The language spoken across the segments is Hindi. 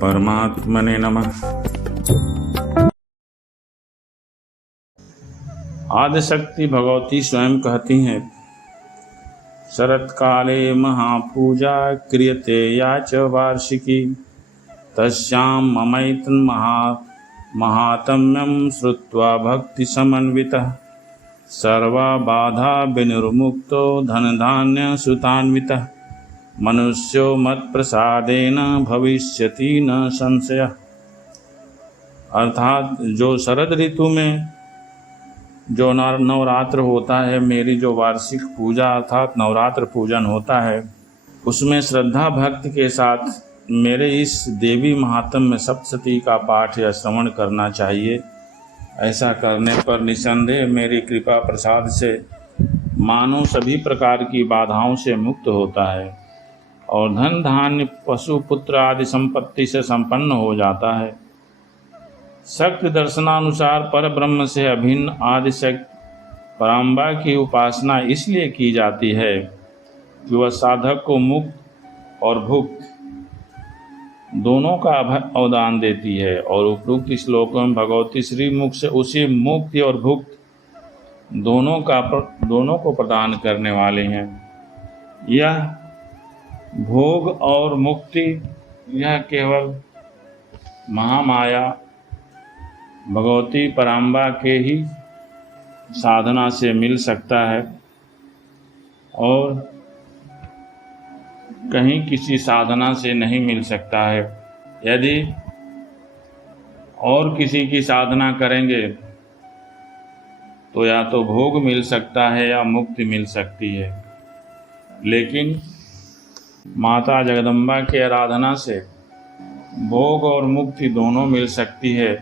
परमात्मने नमः। आदिशक्ति भगवती स्वयं कहती हैं, शरत्काले महापूजा क्रियते या च वार्षिकी, तस्यां महात्म्यं श्रुत्वा भक्ति समन्वितः, सर्वा बाधा विनिर्मुक्तो धनधान्य सुतान्वितः, मनुष्यो मत्प्रसादेन भविष्यति न संशयः। अर्थात जो शरद ऋतु में जो नवरात्र होता है, मेरी जो वार्षिक पूजा अर्थात नवरात्र पूजन होता है, उसमें श्रद्धा भक्ति के साथ मेरे इस देवी महात्म्य सप्तशती का पाठ या श्रवण करना चाहिए। ऐसा करने पर निसंदेह मेरी कृपा प्रसाद से मानव सभी प्रकार की बाधाओं से मुक्त होता है और धन धान्य पशु पुत्र आदि संपत्ति से संपन्न हो जाता है। शक्ति दर्शनानुसार पर ब्रह्म से अभिन्न आदि शक्ति पराम्बा की उपासना इसलिए की जाती है कि वह साधक को मुक्त और भुक्त दोनों का अवदान देती है और उपरोक्त श्लोक में भगवती श्री मुख से उसी मुक्ति और भुक्त दोनों को प्रदान करने वाले हैं। यह भोग और मुक्ति यह केवल महामाया भगवती पराम्बा के ही साधना से मिल सकता है और कहीं किसी साधना से नहीं मिल सकता है। यदि और किसी की साधना करेंगे तो या तो भोग मिल सकता है या मुक्ति मिल सकती है, लेकिन माता जगदम्बा की आराधना से भोग और मुक्ति दोनों मिल सकती है।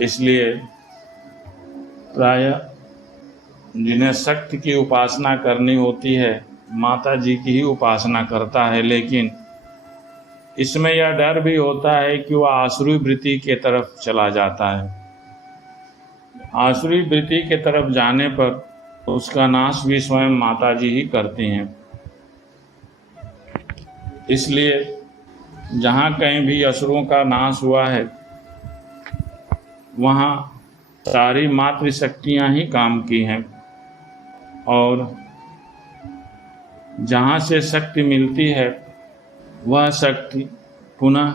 इसलिए प्रायः जिन्हें शक्ति की उपासना करनी होती है माता जी की ही उपासना करता है, लेकिन इसमें यह डर भी होता है कि वह आसुरी वृत्ति के तरफ चला जाता है। आसुरी वृत्ति के तरफ जाने पर उसका नाश भी स्वयं माता जी ही करती हैं। इसलिए जहाँ कहीं भी असुरों का नाश हुआ है वहाँ सारी मातृशक्तियाँ ही काम की हैं और जहाँ से शक्ति मिलती है वह शक्ति पुनः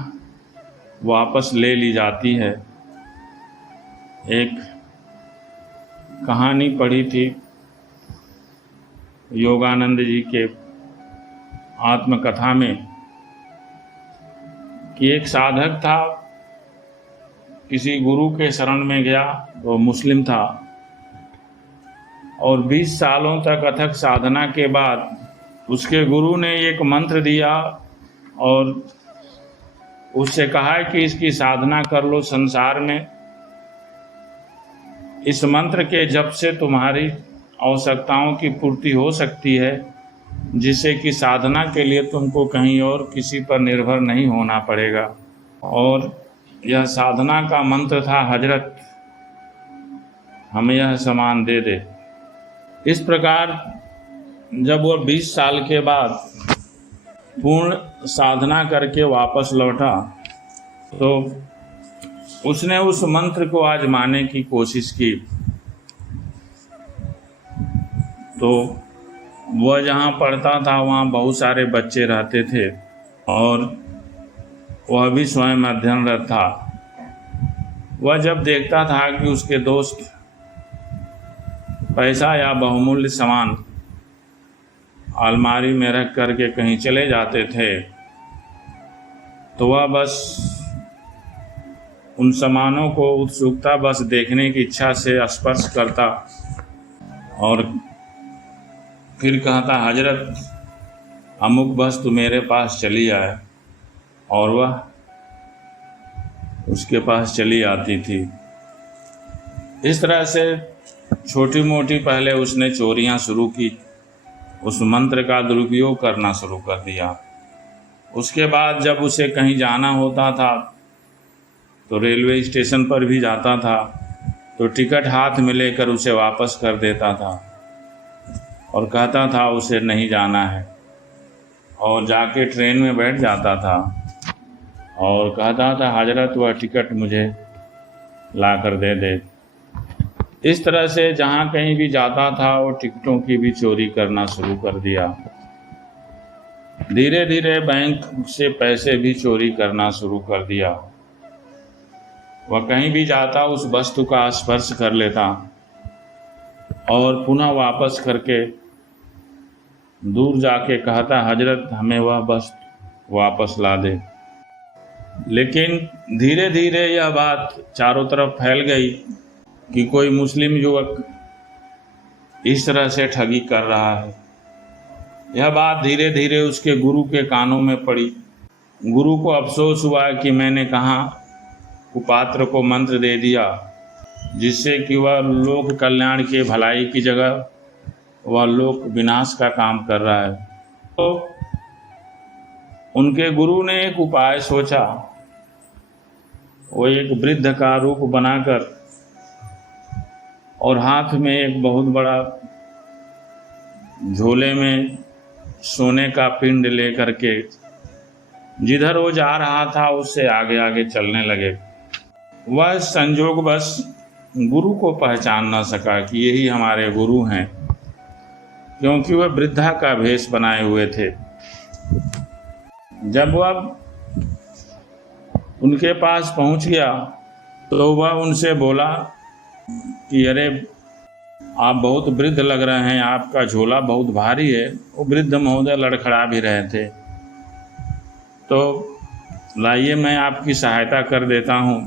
वापस ले ली जाती है। एक कहानी पढ़ी थी योगानंद जी के आत्मकथा में कि एक साधक था, किसी गुरु के शरण में गया, वो मुस्लिम था और 20 सालों तक अथक साधना के बाद उसके गुरु ने एक मंत्र दिया और उससे कहा कि इसकी साधना कर लो। संसार में इस मंत्र के जप से तुम्हारी आवश्यकताओं की पूर्ति हो सकती है, जिससे कि साधना के लिए तुमको कहीं और किसी पर निर्भर नहीं होना पड़ेगा। और यह साधना का मंत्र था, हजरत हमें यह सामान दे दे। इस प्रकार जब वह 20 साल के बाद पूर्ण साधना करके वापस लौटा तो उसने उस मंत्र को आजमाने की कोशिश की। तो वह जहाँ पढ़ता था वहाँ बहुत सारे बच्चे रहते थे और वह भी स्वयं अध्ययनरत था। वह जब देखता था कि उसके दोस्त पैसा या बहुमूल्य सामान अलमारी में रख करके कहीं चले जाते थे तो वह बस उन सामानों को उत्सुकता बस देखने की इच्छा से स्पर्श करता और फिर कहता, हजरत अमुक वस्तु मेरे पास चली आए, और वह उसके पास चली आती थी। इस तरह से छोटी मोटी पहले उसने चोरियां शुरू की, उस मंत्र का दुरुपयोग करना शुरू कर दिया। उसके बाद जब उसे कहीं जाना होता था तो रेलवे स्टेशन पर भी जाता था तो टिकट हाथ में लेकर उसे वापस कर देता था और कहता था उसे नहीं जाना है, और जाके ट्रेन में बैठ जाता था और कहता था हजरत वह टिकट मुझे ला कर दे दे। इस तरह से जहाँ कहीं भी जाता था वो टिकटों की भी चोरी करना शुरू कर दिया। धीरे धीरे बैंक से पैसे भी चोरी करना शुरू कर दिया। वह कहीं भी जाता उस वस्तु का स्पर्श कर लेता और पुनः वापस करके दूर जाके कहता हजरत हमें वह वस्तु वापस ला दे। लेकिन धीरे धीरे यह बात चारों तरफ फैल गई कि कोई मुस्लिम युवक इस तरह से ठगी कर रहा है। यह बात धीरे धीरे उसके गुरु के कानों में पड़ी। गुरु को अफसोस हुआ कि मैंने कहाँ कुपात्र को मंत्र दे दिया जिससे कि वह लोक कल्याण के भलाई की जगह वह लोक विनाश का काम कर रहा है। तो उनके गुरु ने एक उपाय सोचा। वो एक वृद्ध का रूप बनाकर और हाथ में एक बहुत बड़ा झोले में सोने का पिंड लेकर के जिधर वो जा रहा था उससे आगे आगे चलने लगे। वह संजोगवश गुरु को पहचान न सका कि यही हमारे गुरु हैं, क्योंकि वह वृद्धा का भेष बनाए हुए थे। जब वह उनके पास पहुंच गया तो वह उनसे बोला कि अरे आप बहुत वृद्ध लग रहे हैं, आपका झोला बहुत भारी है। वो वृद्ध महोदय लड़खड़ा भी रहे थे। तो लाइए मैं आपकी सहायता कर देता हूँ।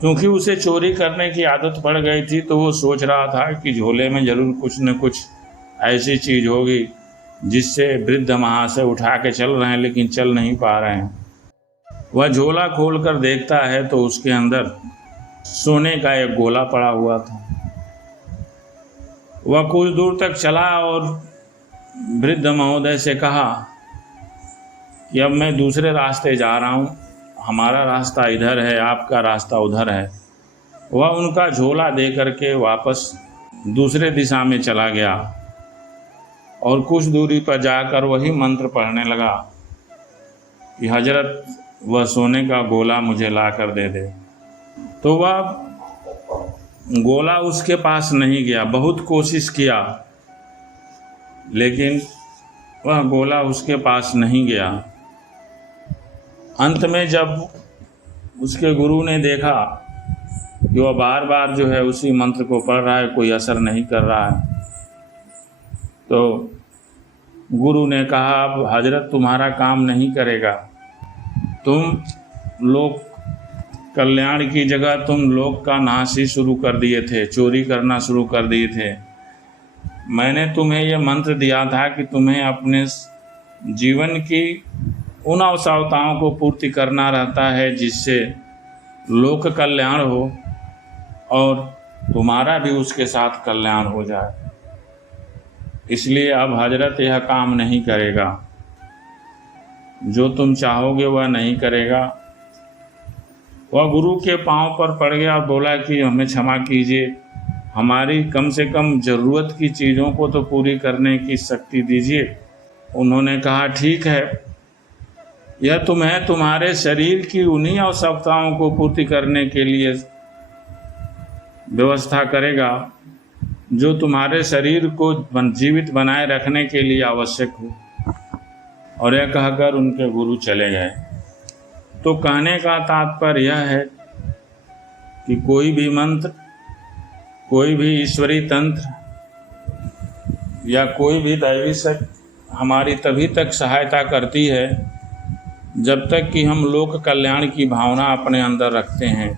क्योंकि उसे चोरी करने की आदत पड़ गई थी तो वो सोच रहा था कि झोले में ज़रूर कुछ न कुछ ऐसी चीज़ होगी जिससे वृद्ध महाशय उठा के चल रहे हैं लेकिन चल नहीं पा रहे हैं। वह झोला खोल कर देखता है तो उसके अंदर सोने का एक गोला पड़ा हुआ था। वह कुछ दूर तक चला और वृद्ध महोदय से कहा कि अब मैं दूसरे रास्ते जा रहा हूँ, हमारा रास्ता इधर है, आपका रास्ता उधर है। वह उनका झोला दे करके वापस दूसरे दिशा में चला गया और कुछ दूरी पर जाकर वही मंत्र पढ़ने लगा कि हजरत वह सोने का गोला मुझे ला कर दे दे। तो वह गोला उसके पास नहीं गया। बहुत कोशिश किया लेकिन वह गोला उसके पास नहीं गया। अंत में जब उसके गुरु ने देखा कि वह बार बार जो है उसी मंत्र को पढ़ रहा है, कोई असर नहीं कर रहा है, तो गुरु ने कहा अब हजरत तुम्हारा काम नहीं करेगा। तुम लोक कल्याण की जगह तुम लोक का नाश ही शुरू कर दिए थे, चोरी करना शुरू कर दिए थे। मैंने तुम्हें यह मंत्र दिया था कि तुम्हें अपने जीवन की उन आवश्यकताओं को पूर्ति करना रहता है जिससे लोक कल्याण हो और तुम्हारा भी उसके साथ कल्याण हो जाए। इसलिए अब हजरत यह काम नहीं करेगा, जो तुम चाहोगे वह नहीं करेगा। वह गुरु के पांव पर पड़ गया और बोला कि हमें क्षमा कीजिए, हमारी कम से कम ज़रूरत की चीज़ों को तो पूरी करने की शक्ति दीजिए। उन्होंने कहा ठीक है, यह तुम्हें तुम्हारे शरीर की उन्हीं आवश्यकताओं को पूर्ति करने के लिए व्यवस्था करेगा जो तुम्हारे शरीर को जीवित बनाए रखने के लिए आवश्यक हो। और यह कहकर उनके गुरु चले गए। तो कहने का तात्पर्य यह है कि कोई भी मंत्र, कोई भी ईश्वरी तंत्र या कोई भी दैवी शक्ति हमारी तभी तक सहायता करती है जब तक कि हम लोक कल्याण की भावना अपने अंदर रखते हैं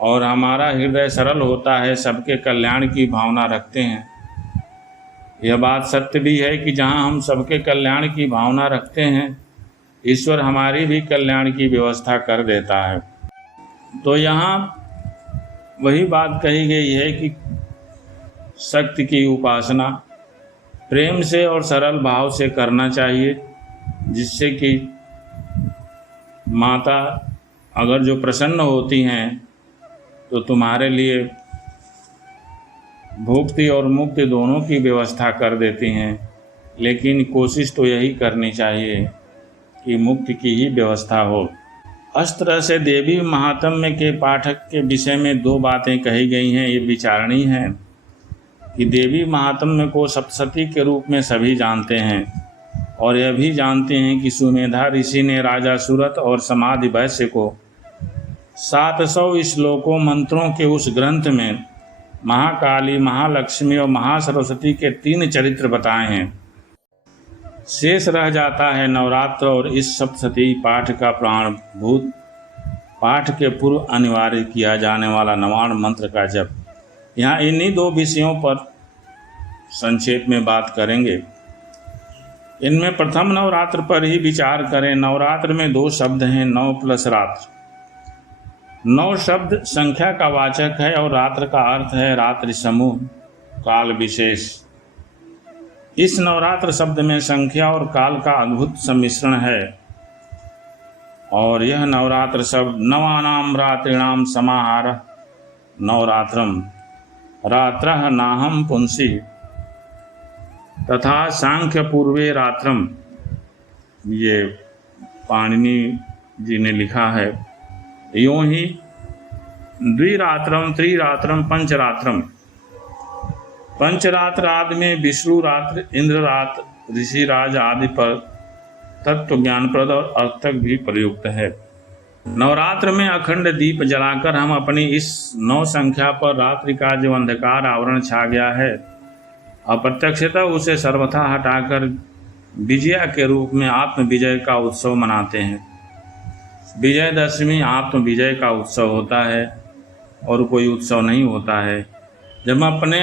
और हमारा हृदय सरल होता है, सबके कल्याण की भावना रखते हैं। यह बात सत्य भी है कि जहाँ हम सबके कल्याण की भावना रखते हैं, ईश्वर हमारी भी कल्याण की व्यवस्था कर देता है। तो यहाँ वही बात कही गई है कि शक्ति की उपासना प्रेम से और सरल भाव से करना चाहिए, जिससे कि माता अगर जो प्रसन्न होती हैं तो तुम्हारे लिए भुक्ति और मुक्ति दोनों की व्यवस्था कर देती हैं। लेकिन कोशिश तो यही करनी चाहिए की मुक्ति की ही व्यवस्था हो। इस तरह से देवी महात्म्य के पाठक के विषय में दो बातें कही गई हैं। ये विचारणीय है कि देवी महात्म्य को सप्तशती के रूप में सभी जानते हैं और यह भी जानते हैं कि सुमेधा ऋषि ने राजा सूरत और समाधि वैश्य को 700 श्लोकों मंत्रों के उस ग्रंथ में महाकाली, महालक्ष्मी और महासरस्वती के 3 चरित्र बताए हैं। शेष रह जाता है नवरात्र और इस सप्तशती पाठ का प्राणभूत पाठ के पूर्व अनिवार्य किया जाने वाला नवाण मंत्र का जप। यहाँ इन्हीं 2 विषयों पर संक्षेप में बात करेंगे। इनमें प्रथम नवरात्र पर ही विचार करें। नवरात्र में 2 शब्द हैं, नव प्लस रात्र। 9 शब्द संख्या का वाचक है और रात्र का अर्थ है रात्रि समूह, काल विशेष। इस नवरात्र शब्द में संख्या और काल का अद्भुत सम्मिश्रण है और यह नवरात्र शब्द नवानाम रात्रिणाम समाहार नवरात्रम रात्रः नाहम पुंसी तथा सांख्य पूर्वे रात्रम, ये पाणिनि जी ने लिखा है। यूं ही द्विरात्रम, त्रिरात्रम, पंचरात्रम। पंचरात्र आदि में विष्णु रात्र, इंद्र रात्र, ऋषिराज आदि पर तत्व ज्ञानप्रद और अर्थ तक भी प्रयुक्त है। नवरात्र में अखंड दीप जलाकर हम अपनी इस 9 संख्या पर रात्रि का जो अंधकार आवरण छा गया है अप्रत्यक्षतः उसे सर्वथा हटाकर विजया के रूप में आत्म विजय का उत्सव मनाते हैं। विजयदशमी आत्म विजय का उत्सव होता है और कोई उत्सव नहीं होता है। जब हम अपने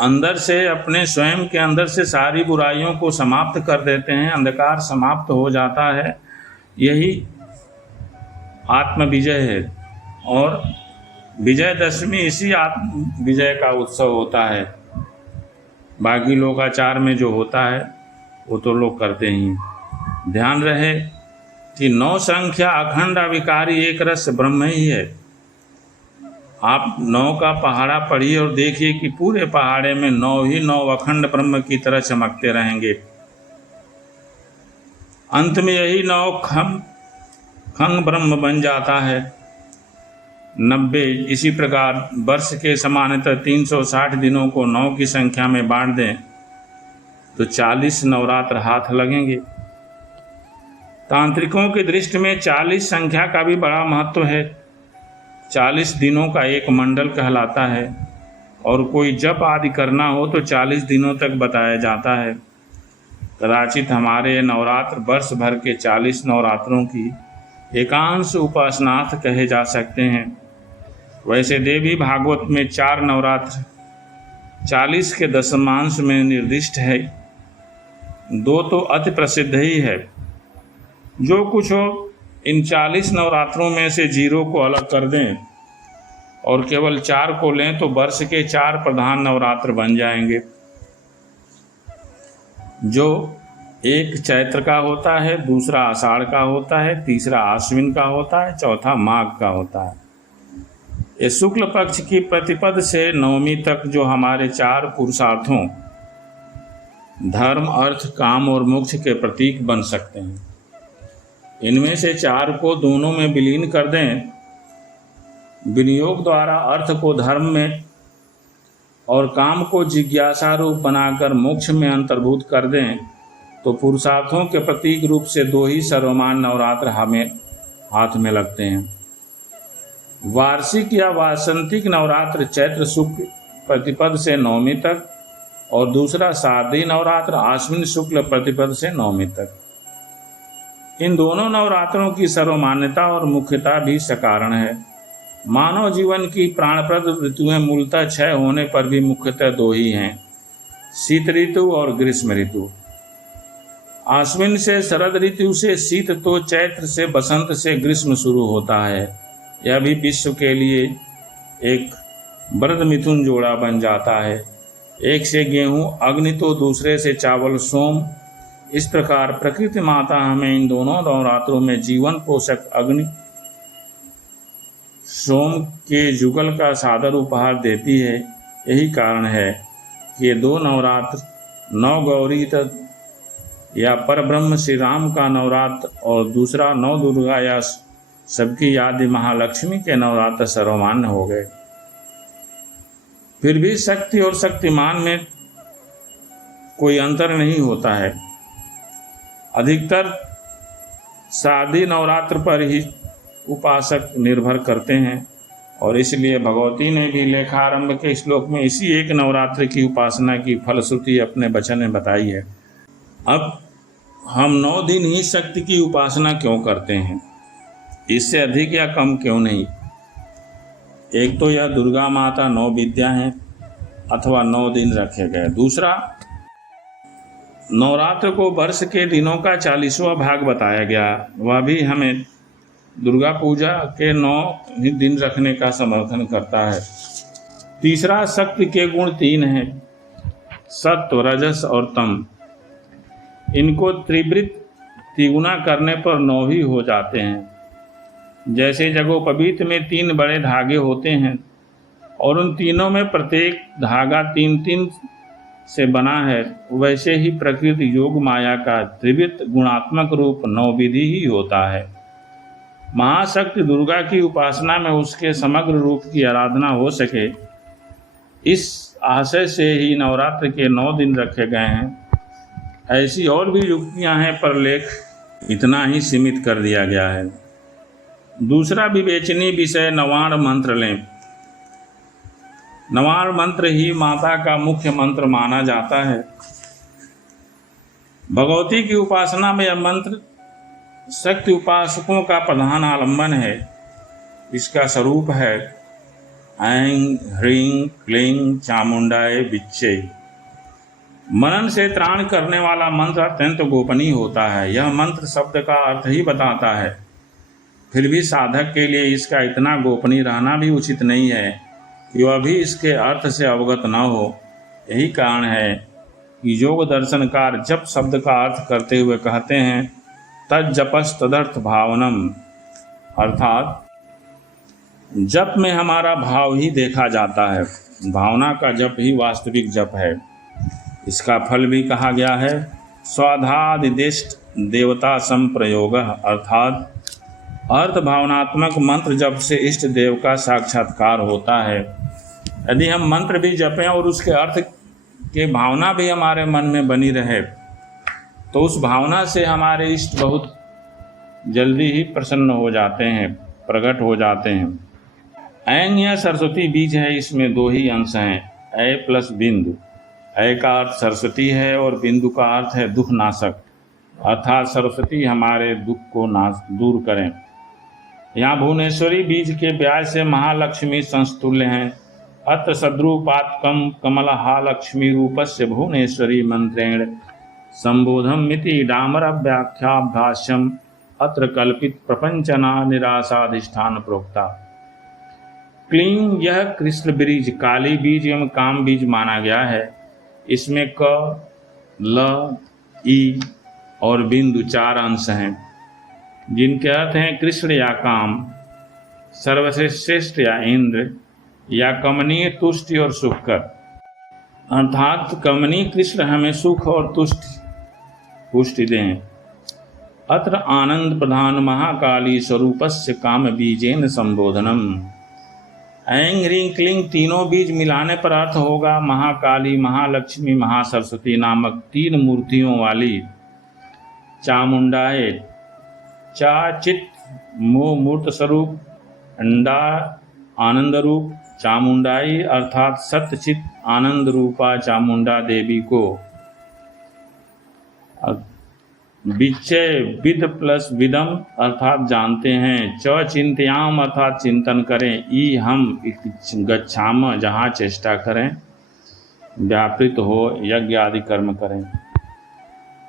अंदर से, अपने स्वयं के अंदर से सारी बुराइयों को समाप्त कर देते हैं, अंधकार समाप्त हो जाता है, यही आत्म विजय है। और विजयदशमी इसी आत्म विजय का उत्सव होता है। बाकी लोकाचार में जो होता है वो तो लोग करते ही। ध्यान रहे कि 9 संख्या अखंड अविकारी एक रस ब्रह्म ही है। आप 9 का पहाड़ा पढ़िए और देखिए कि पूरे पहाड़े में 9 ही 9 अखंड ब्रह्म की तरह चमकते रहेंगे। अंत में यही 9 खंग ब्रह्म बन जाता है। 90 इसी प्रकार वर्ष के सामान्यतः 360 दिनों को 9 की संख्या में बांट दें तो 40 नवरात्र हाथ लगेंगे। तांत्रिकों की दृष्टि में 40 संख्या का भी बड़ा महत्व है। 40 दिनों का एक मंडल कहलाता है और कोई जप आदि करना हो तो 40 दिनों तक बताया जाता है। कदाचित हमारे नवरात्र वर्ष भर के 40 नवरात्रों की एकांश उपासनार्थ कहे जा सकते हैं। वैसे देवी भागवत में 4 नवरात्र 40 के दशमांश में निर्दिष्ट है। 2 तो अति प्रसिद्ध ही है। जो कुछ हो, इन 40 नवरात्रों में से 0 को अलग कर दें और केवल 4 को लें तो वर्ष के 4 प्रधान नवरात्र बन जाएंगे। जो एक चैत्र का होता है, दूसरा आषाढ़ का होता है, तीसरा आश्विन का होता है, चौथा माघ का होता है। ये शुक्ल पक्ष की प्रतिपद से नवमी तक जो हमारे 4 पुरुषार्थों धर्म, अर्थ, काम और मोक्ष के प्रतीक बन सकते हैं, इनमें से 4 को दोनों में विलीन कर दें, विनियोग द्वारा अर्थ को धर्म में और काम को जिज्ञासा रूप बनाकर मोक्ष में अंतर्भूत कर दें तो पुरुषार्थों के प्रतीक रूप से 2 ही सर्वमान नवरात्र हमें हाथ में लगते हैं। वार्षिक या वासंतिक नवरात्र चैत्र शुक्ल प्रतिपद से नवमी तक और दूसरा शारदीय नवरात्र आश्विन शुक्ल प्रतिपद से नवमी तक। इन दोनों नवरात्रों की सर्वमान्यता और मुख्यता भी सकारण है। मानव जीवन की प्राणप्रद ऋतुएं मूलतः 6 होने पर भी मुख्यतः 2 ही हैं, शीत ऋतु और ग्रीष्म ऋतु। आश्विन से शरद ऋतु से शीत तो चैत्र से बसंत से ग्रीष्म शुरू होता है। यह भी विश्व के लिए एक वरद मिथुन जोड़ा बन जाता है। एक से गेहूं अग्नि तो दूसरे से चावल सोम। इस प्रकार प्रकृति माता हमें इन दोनों नवरात्रों में जीवन पोषक अग्नि सोम के जुगल का सादर उपहार देती है। यही कारण है कि ये 2 नवरात्र 9 गौरी या परब्रह्म श्री राम का नवरात्र और दूसरा नौ दुर्गा या सबकी आदि महालक्ष्मी के नवरात्र सर्वमान्य हो गए। फिर भी शक्ति और शक्तिमान में कोई अंतर नहीं होता है। अधिकतर शादी नवरात्र पर ही उपासक निर्भर करते हैं और इसलिए भगवती ने भी लेखारंभ के श्लोक में इसी एक नवरात्र की उपासना की फलश्रुति अपने वचन में बताई है। अब हम 9 दिन ही शक्ति की उपासना क्यों करते हैं, इससे अधिक या कम क्यों नहीं? एक तो यह दुर्गा माता 9 विद्या हैं अथवा 9 दिन रखे गए। दूसरा, नवरात्र को वर्ष के दिनों का 40वां भाग बताया गया, वह भी हमें दुर्गा पूजा के 9 दिन रखने का समर्थन करता है। तीसरा, शक्ति के गुण 3 हैं, सत्व, रजस और तम। इनको त्रिवृत तिगुना करने पर 9 ही हो जाते हैं। जैसे जगोपवीत में 3 बड़े धागे होते हैं और उन तीनों में प्रत्येक धागा 3-3 से बना है, वैसे ही प्रकृति योग माया का त्रिवृत गुणात्मक रूप 9 विधि ही होता है। महाशक्ति दुर्गा की उपासना में उसके समग्र रूप की आराधना हो सके, इस आशय से ही नवरात्र के 9 दिन रखे गए हैं। ऐसी और भी युक्तियां हैं पर लेख इतना ही सीमित कर दिया गया है। दूसरा विवेचनीय विषय नवाण मंत्र लें। नवाण मंत्र ही माता का मुख्य मंत्र माना जाता है। भगवती की उपासना में यह मंत्र शक्ति उपासकों का प्रधान आलंबन है। इसका स्वरूप है ऐं ह्रीं क्लीं चामुंडाय विच्चे। मनन से त्राण करने वाला मंत्र अत्यंत गोपनीय होता है। यह मंत्र शब्द का अर्थ ही बताता है, फिर भी साधक के लिए इसका इतना गोपनीय रहना भी उचित नहीं है कि वह भी इसके अर्थ से अवगत न हो। यही कारण है कि योग दर्शनकार जप शब्द का अर्थ करते हुए कहते हैं तज्जपस तदर्थ भावनम, अर्थात जप में हमारा भाव ही देखा जाता है, भावना का जप ही वास्तविक जप है। इसका फल भी कहा गया है स्वाधादिदिष्ट देवता संप्रयोग, अर्थात अर्थ भावनात्मक मंत्र जप से इष्ट देव का साक्षात्कार होता है। यदि हम मंत्र भी जपें और उसके अर्थ के भावना भी हमारे मन में बनी रहे तो उस भावना से हमारे इष्ट बहुत जल्दी ही प्रसन्न हो जाते हैं, प्रकट हो जाते हैं। ऐं यह सरस्वती बीज है, इसमें 2 ही अंश हैं, ऐ प्लस बिंदु। ऐ का अर्थ सरस्वती है और बिंदु का अर्थ है दुख नाशक, अर्थात सरस्वती हमारे दुख को दूर करें। यहाँ भुवनेश्वरी बीज के ब्याज से महालक्ष्मी संस्तुल्य हैं। अत्र सद्रूपात्कम कमलहालक्ष्मी रूपस्य भुवनेश्वरी मंत्रेण संबोधम मिति डामर व्याख्याभ्यास्यम अत्र कल्पित प्रपंचना निराशाधिष्ठान प्रोक्ता। क्लीं यह कृष्ण बीज काली बीज एवं काम बीज माना गया है। इसमें क, ल, ई और बिंदु 4 अंश हैं, जिनके अर्थ हैं कृष्ण या काम, सर्वश्रेष्ठ या इंद्र, या कमनीय तुष्टि और सुखकर, अर्थात कमनीय कृष्ण हमें सुख और पुष्टि दें। अत्र आनंद प्रधान महाकाली स्वरूपस्य काम बीजेन संबोधनम। ऐं ह्रीं क्लीं तीनों बीज मिलाने पर अर्थ होगा महाकाली, महालक्ष्मी, महासरस्वती नामक 3 मूर्तियों वाली चामुंडाए। चा चित मोह मूर्त स्वरूप, अंडा आनंद रूप, चामुंडाई अर्थात सत्यचित आनंद रूपा चामुंडा देवी को। विचय विद प्लस विदम अर्थात जानते हैं। च चिंतयाम अर्थात चिंतन करें। ई हम गच्छाम जहाँ चेष्टा करें, व्यापृत हो यज्ञ आदि कर्म करें।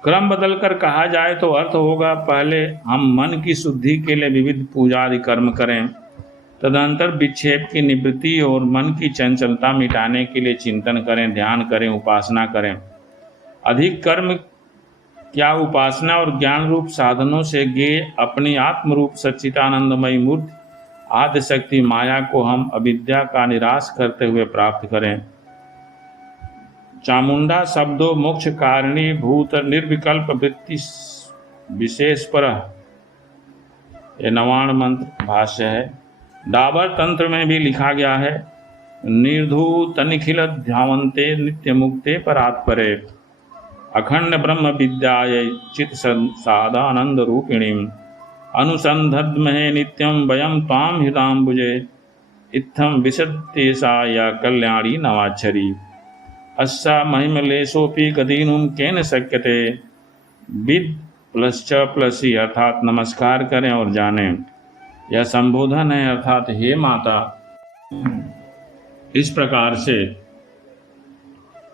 क्रम बदलकर कहा जाए तो अर्थ होगा पहले हम मन की शुद्धि के लिए विविध पूजा आदि कर्म करें, तदनंतर विक्षेप की निवृत्ति और मन की चंचलता मिटाने के लिए चिंतन करें, ध्यान करें, उपासना करें। अधिक कर्म क्या उपासना और ज्ञान रूप साधनों से गे अपनी आत्म रूप सच्चिदानंदमयी मूर्ति आदि शक्ति माया को हम अविद्या का निराश करते हुए प्राप्त करें। चामुंडा शब्दों मोक्ष कारिणी भूत निर्विकल्प वृत्ति विशेष पर, ये नवाण मंत्र भाष्य है। डाबर तंत्र में भी लिखा गया है, निर्धूत निखिल ध्यावंते नित्य मुक्ते परात्परे अखंड ब्रह्म विद्याये चित सादानंद रूपिणी अनुसंधद्महे नित्यं वयं त्वां हृदाम्बुजे इत्थं विशद्येषा या कल्याणी नवाक्षरी अस्सा महिमलेशोपि गदीनुम केन शक्यते विद प्लस प्लसी अर्थात नमस्कार करें और जानें। यह संबोधन है अर्थात हे माता। इस प्रकार से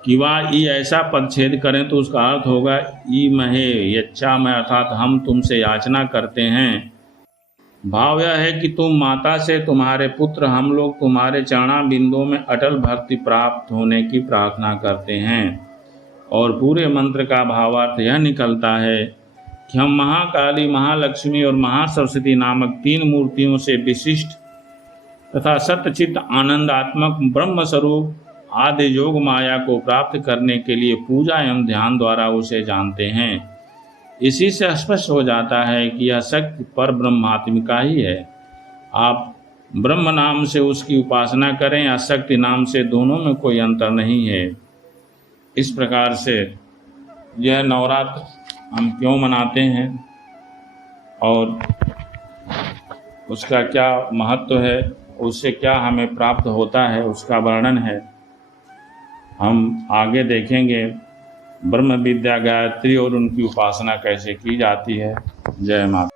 कि वह ई ऐसा पदछेद करें तो उसका अर्थ होगा ई महे यच्चा में, अर्थात हम तुमसे याचना करते हैं। भाव यह है कि तुम माता से तुम्हारे पुत्र हम लोग तुम्हारे चरणा बिंदुओं में अटल भक्ति प्राप्त होने की प्रार्थना करते हैं। और पूरे मंत्र का भावार्थ यह निकलता है कि हम महाकाली, महालक्ष्मी और महासरस्वती नामक 3 मूर्तियों से विशिष्ट तथा सत्यचित्त आनंदात्मक ब्रह्म स्वरूप आदि योग माया को प्राप्त करने के लिए पूजा एवं ध्यान द्वारा उसे जानते हैं। इसी से स्पष्ट हो जाता है कि यह शक्ति पर ब्रह्मात्मिका ही है। आप ब्रह्म नाम से उसकी उपासना करें या शक्ति नाम से, दोनों में कोई अंतर नहीं है। इस प्रकार से यह नवरात्र हम क्यों मनाते हैं और उसका क्या महत्व है, उससे क्या हमें प्राप्त होता है, उसका वर्णन है। हम आगे देखेंगे ब्रह्म विद्या गायत्री और उनकी उपासना कैसे की जाती है। जय माता।